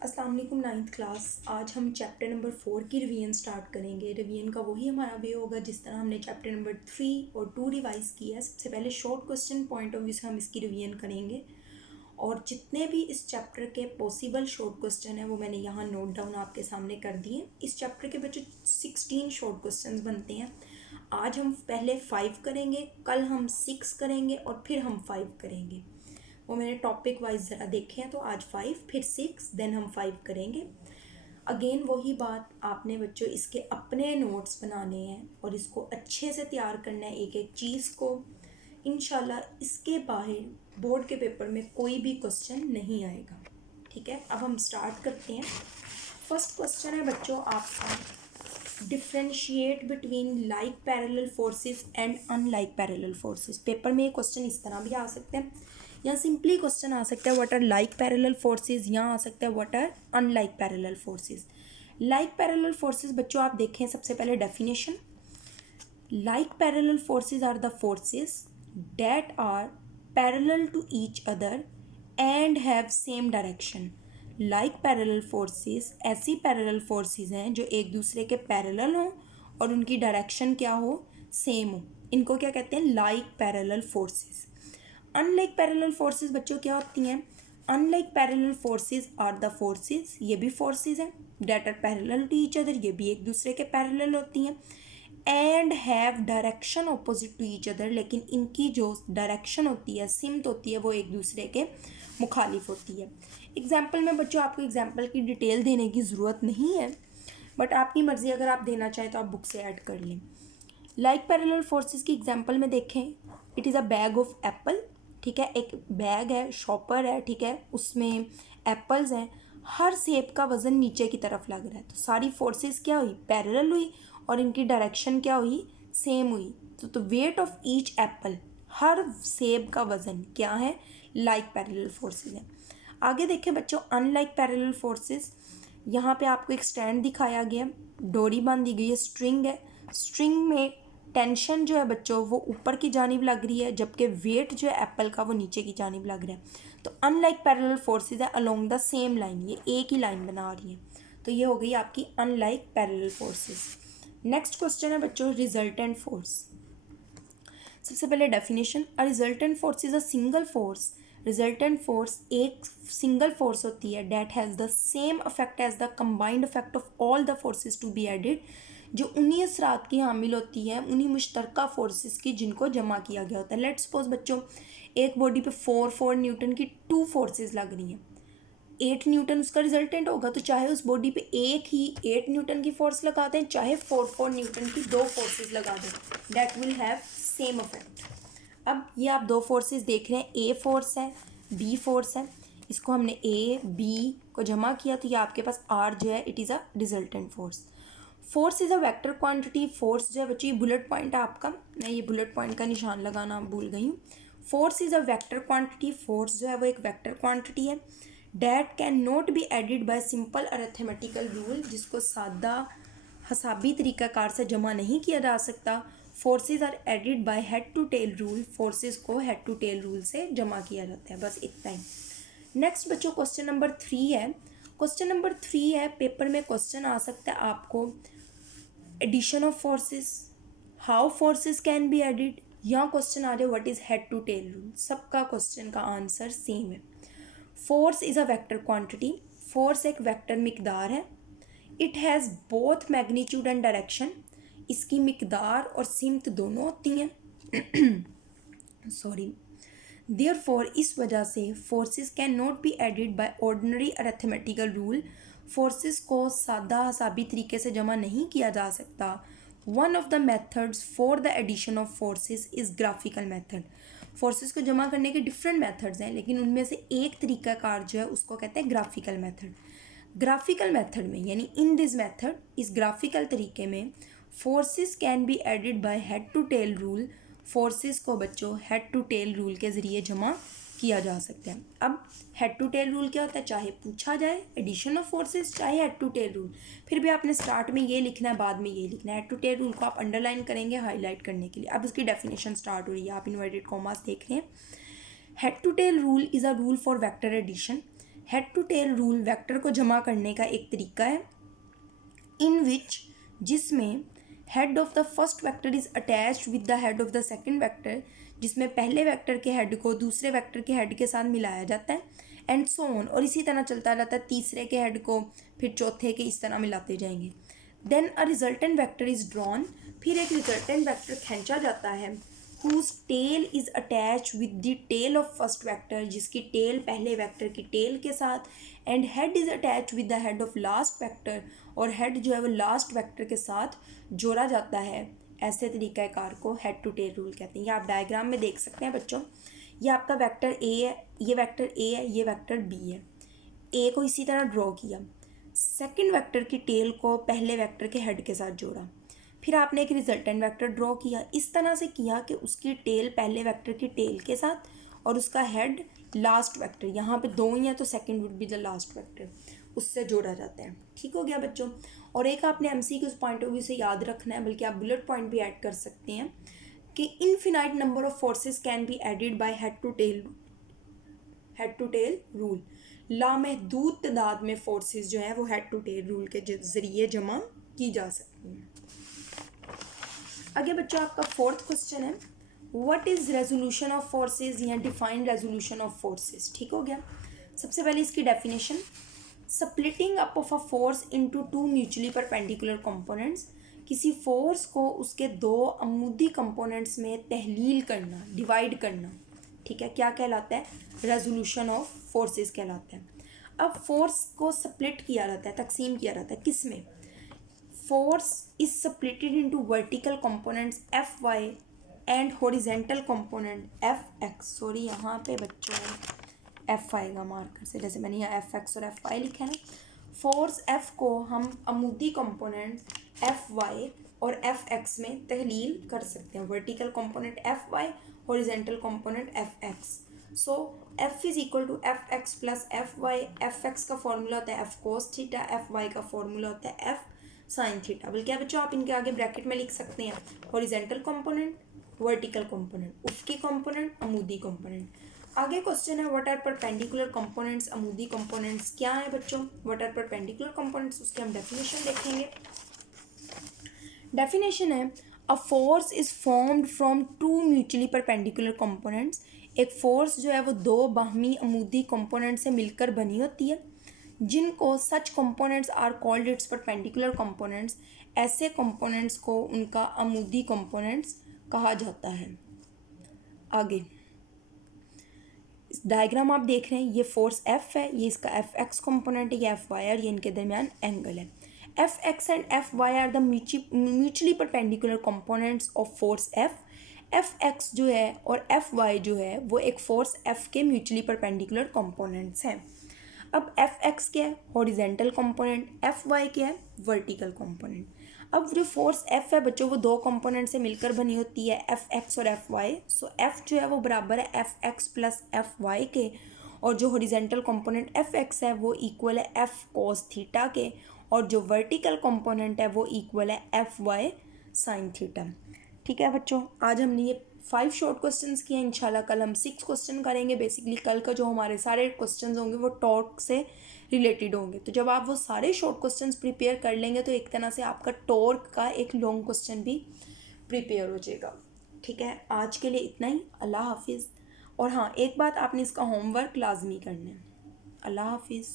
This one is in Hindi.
अस्सलाम वालेकुम नाइन्थ क्लास। आज हम चैप्टर नंबर 4 की रिवीजन स्टार्ट करेंगे। रिवीजन का वही हमारा वे होगा जिस तरह हमने चैप्टर नंबर 3 और 2 रिवाइज़ किया है। सबसे पहले short question point of view से हम इसकी रिवीजन करेंगे और जितने भी इस चैप्टर के पॉसिबल शॉर्ट क्वेश्चन हैं वो मैंने यहाँ नोट डाउन आपके सामने कर दिए। इस चैप्टर के बच्चों 16 शॉर्ट क्वेश्चन बनते हैं। आज हम पहले 5 करेंगे, कल हम 6 करेंगे और फिर हम 5 करेंगे। वो मैंने टॉपिक वाइज ज़रा देखे हैं, तो आज 5 फिर 6 देन हम 5 करेंगे। अगेन वही बात, आपने बच्चों इसके अपने नोट्स बनाने हैं और इसको अच्छे से तैयार करना है एक एक चीज़ को। इंशाल्लाह इसके बाहर बोर्ड के पेपर में कोई भी क्वेश्चन नहीं आएगा। ठीक है, अब हम स्टार्ट करते हैं। फर्स्ट क्वेश्चन है बच्चों आपका, differentiate between like parallel forces and unlike parallel forces. Paper में ये क्वेश्चन इस तरह भी आ सकते हैं, या सिंपली क्वेश्चन आ सकता है what are like parallel forces, यहाँ आ सकता है what are unlike parallel forces. Like parallel forces बच्चों आप देखें, सबसे पहले definition, like parallel forces are the forces that are parallel to each other and have same direction. Like parallel forces ऐसी पैरेलल फोर्सेस हैं जो एक दूसरे के पैरेलल हों और उनकी डायरेक्शन क्या हो, सेम हो। इनको क्या कहते हैं, like parallel forces. Unlike parallel forces बच्चों क्या होती हैं, unlike parallel forces are the forces, ये भी फोर्सेस हैं, that are parallel to each other, ये भी एक दूसरे के पैरेलल होती हैं, and have direction opposite to each other, लेकिन इनकी जो डायरेक्शन होती है, सिमत होती है, वो एक दूसरे के मुखालिफ होती है। एग्जाम्पल में बच्चों आपको एग्जाम्पल की डिटेल देने की ज़रूरत नहीं है, बट आपकी मर्ज़ी, अगर आप देना चाहें तो आप बुक से ऐड कर लें। लाइक पैरेलल फोर्सेस की एग्जाम्पल में देखें, it is a bag of Apple. ठीक है, एक बैग है, शॉपर है, ठीक है, उसमें एप्पल्स हैं, हर सेब का वज़न नीचे की तरफ लग रहा है, तो सारी फोर्सेस क्या हुई, पैरेलल हुई और इनकी डायरेक्शन क्या हुई, सेम हुई। तो वेट ऑफ ईच एप्पल, हर सेब का वज़न क्या है, लाइक पैरेलल फोर्सेस है। आगे देखें बच्चों, अनलाइक पैरेलल फोर्सेस, यहाँ पे आपको एक स्टैंड दिखाया गया, डोरी बांधी गई है, स्ट्रिंग है, स्ट्रिंग में टेंशन जो है बच्चों वो ऊपर की जानिब लग रही है, जबकि वेट जो है एप्पल का वो नीचे की जानिब लग रहा है। तो अनलाइक पैरेलल फोर्सेस है अलोंग द सेम लाइन, ये एक ही लाइन बना रही है, तो ये हो गई आपकी unlike parallel forces. Next question है बच्चों, रिजल्टेंट फोर्स। सबसे पहले definition, a resultant force is a single force. Resultant force एक सिंगल फोर्स होती है that has the same effect as the combined effect of all the forces to be added, जो उन्हीं असरात की हामिल होती है, उन्हीं मुश्तरका फोर्सेस की जिनको जमा किया गया होता है। लेट्स सपोज बच्चों एक बॉडी पे 4 न्यूटन की 2 फोर्सेस लग रही हैं, 8 न्यूटन उसका रिजल्टेंट होगा, तो चाहे उस बॉडी पे एक ही 8 न्यूटन की फोर्स लगा दें, चाहे 4 न्यूटन की 2 फोर्सेस लगा दें, that will have same affect. अब ये आप 2 फोर्सेस देख रहे हैं, ए फोर्स है, बी फोर्स है, इसको हमने ए बी को जमा किया तो ये आपके पास आर जो है it is a resultant force. Force is a vector quantity, force जो है बच्चों ये बुलेट पॉइंट है आपका, मैं ये बुलेट पॉइंट का निशान लगाना भूल गई हूँ। Force is a vector quantity, force जो है वो एक वेक्टर क्वांटिटी है, that can not be added bye simple arithmetical rule, जिसको सादा हसाबी तरीक़ाकार से जमा नहीं किया जा सकता। Forces are added by head to tail rule, forces को हेड टू टेल रूल से जमा किया जाता है, बस इतना ही। नेक्स्ट बच्चों क्वेश्चन नंबर 3 है। क्वेश्चन नंबर 3 है, पेपर में क्वेश्चन आ सकता है आपको, addition of forces, how forces can be added, या क्वेश्चन आ रहा है what is head to tail rule. सबका क्वेश्चन का आंसर सेम है। Force is a vector quantity, force एक वेक्टर मिकदार है, it has both magnitude and direction, इसकी मिकदार और सिमत दोनों होती हैं सॉरी, देयरफॉर इस वजह से forces can not be added by ordinary arithmetical rule, forces को सादा हसाबी तरीके से जमा नहीं किया जा सकता। One of the methods for the addition of forces is graphical method, forces को जमा करने के डिफरेंट मेथड्स हैं, लेकिन उनमें से एक तरीक़ाकार जो है उसको कहते हैं ग्राफिकल मेथड। ग्राफिकल मेथड में यानी इन दिस मेथड, इस ग्राफिकल तरीके में forces can be added by head to tail rule, forces को बच्चों हेड टू टेल रूल के ज़रिए जमा किया जा सकता है। अब हेड टू टेल रूल क्या होता है, चाहे पूछा जाए एडिशन ऑफ फोर्सेस, चाहे हेड टू टेल रूल, फिर भी आपने स्टार्ट में ये लिखना है, बाद में ये लिखना है। हेड टू टेल रूल को आप अंडरलाइन करेंगे हाईलाइट करने के लिए। अब उसकी डेफिनेशन स्टार्ट हो रही है, आप इन्वर्टेड कॉमास देख रहे हैं। Head to tail rule is a rule for vector addition, head to tail rule vector को जमा करने का एक तरीका है, इन विच जिसमें head of the first vector is attached with the head of the second vector, जिसमें पहले वेक्टर के हेड को दूसरे वेक्टर के हेड के साथ मिलाया जाता है, एंड सो ऑन, और इसी तरह चलता रहता है, तीसरे के हेड को फिर चौथे के, इस तरह मिलाते जाएंगे। Then a resultant vector is drawn, फिर एक रिजल्टेंट वेक्टर खींचा जाता है, whose tail is attached with the tail of first vector, जिसकी टेल पहले वेक्टर की टेल के साथ, and head is attach with the head of last vector, और हेड जो है वो लास्ट वेक्टर के साथ जोड़ा जाता है। ऐसे तरीक़ाकार को हेड टू टेल रूल कहते हैं। ये आप डायग्राम में देख सकते हैं बच्चों, ये आपका वेक्टर ए है, ये वेक्टर ए है, ये वेक्टर बी है। ए को इसी तरह ड्रॉ किया, सेकंड वेक्टर की टेल को पहले वेक्टर के हेड के साथ जोड़ा, फिर आपने एक रिजल्टेंट वेक्टर ड्रॉ किया, इस तरह से किया कि उसकी टेल पहले वेक्टर की टेल के साथ और उसका हेड लास्ट वेक्टर, यहाँ पे दो ही हैं तो second would be the last vector, उससे जोड़ा जाता है। ठीक हो गया बच्चों। और एक आपने एमसीक्यूज़ पॉइंट ऑफ व्यू से याद रखना है, बल्कि आप बुलेट पॉइंट भी ऐड कर सकते हैं कि infinite number of forces can be added by head to tail rule. लामहदूद तादाद में फोर्सेस जो है वो हेड टू टेल रूल के ज़रिए जमा की जा सकती हैं। आगे बच्चों आपका फोर्थ क्वेश्चन है, what is resolution of forces या डिफाइंड रेजोल्यूशन ऑफ फोर्सेस। ठीक हो गया। सबसे पहले इसकी definition, splitting up of a force into two mutually perpendicular components, किसी फोर्स को उसके दो अमूदी कंपोनेंट्स में तहलील करना, डिवाइड करना। ठीक है, क्या कहलाता है, रेजोल्यूशन ऑफ फोर्सेस कहलाता है। अब फोर्स को स्प्लिट किया जाता है, तकसीम किया जाता है, किस में, force is splitted into vertical components Fy and horizontal component Fx। Sorry यहाँ पे बच्चों F आएगा मार्कर से, जैसे मैंने यहाँ Fx और Fy लिखा है ना। फोर्स F को हम अमूदी कंपोनेंट Fy और Fx में तहलील कर सकते हैं। Vertical component Fy, horizontal component Fx। So F is equal to Fx plus Fy। Fx का फॉर्मूला होता है F cos थीटा, Fy का फॉर्मूला होता है F साइन थीटा। बल्कि बच्चों आप इनके आगे ब्रैकेट में लिख सकते हैं हॉरिजॉन्टल कंपोनेंट, वर्टिकल कंपोनेंट, उफकी कंपोनेंट, अमूदी कंपोनेंट। आगे क्वेश्चन है, व्हाट आर परपेंडिकुलर कंपोनेंट्स। अमूदी कंपोनेंट्स क्या है बच्चों, व्हाट आर परपेंडिकुलर कंपोनेंट्स, उसके हम डेफिनेशन देखेंगे। डेफिनेशन है, a force is formed from two mutually perpendicular components. एक फोर्स जो है वो दो बाहमी अमूदी कंपोनेंट से मिलकर बनी होती है, जिनको such components are called its perpendicular components. ऐसे कंपोनेंट्स को उनका अमूदी कंपोनेंट्स कहा जाता है। आगे इस डायग्राम आप देख रहे हैं, ये फोर्स F है, ये इसका Fx कंपोनेंट है, ये Fy और ये इनके दरमियान एंगल है। Fx and Fy are the mutually perpendicular components of force F। Fx जो है और Fy जो है वो एक फोर्स F के म्यूचुअली परपेंडिकुलर कंपोनेंट्स हैं। अब Fx क्या है, हॉरिजॉन्टल कंपोनेंट, Fy क्या है, वर्टिकल कंपोनेंट। अब जो फोर्स F है बच्चों वो दो कंपोनेंट से मिलकर बनी होती है, Fx और Fy। सो F जो है वो बराबर है Fx प्लस Fy के, और जो हॉरिजॉन्टल कंपोनेंट Fx है वो इक्वल है F cos थीटा के, और जो वर्टिकल कंपोनेंट है वो इक्वल है Fy साइन थीटा। ठीक है बच्चों, आज हमने ये 5 शॉर्ट क्वेश्चंस किए। इंशाल्लाह कल हम 6 क्वेश्चन करेंगे। बेसिकली कल का जो हमारे सारे क्वेश्चंस होंगे वो टॉर्क से रिलेटेड होंगे। तो जब आप वो सारे शॉर्ट क्वेश्चंस प्रिपेयर कर लेंगे तो एक तरह से आपका टॉर्क का एक लॉन्ग क्वेश्चन भी प्रिपेयर हो जाएगा। ठीक है, आज के लिए इतना ही। अल्लाह हाफिज़। और हाँ, एक बात, आपने इसका होमवर्क लाजमी करना है। अल्लाह हाफिज़।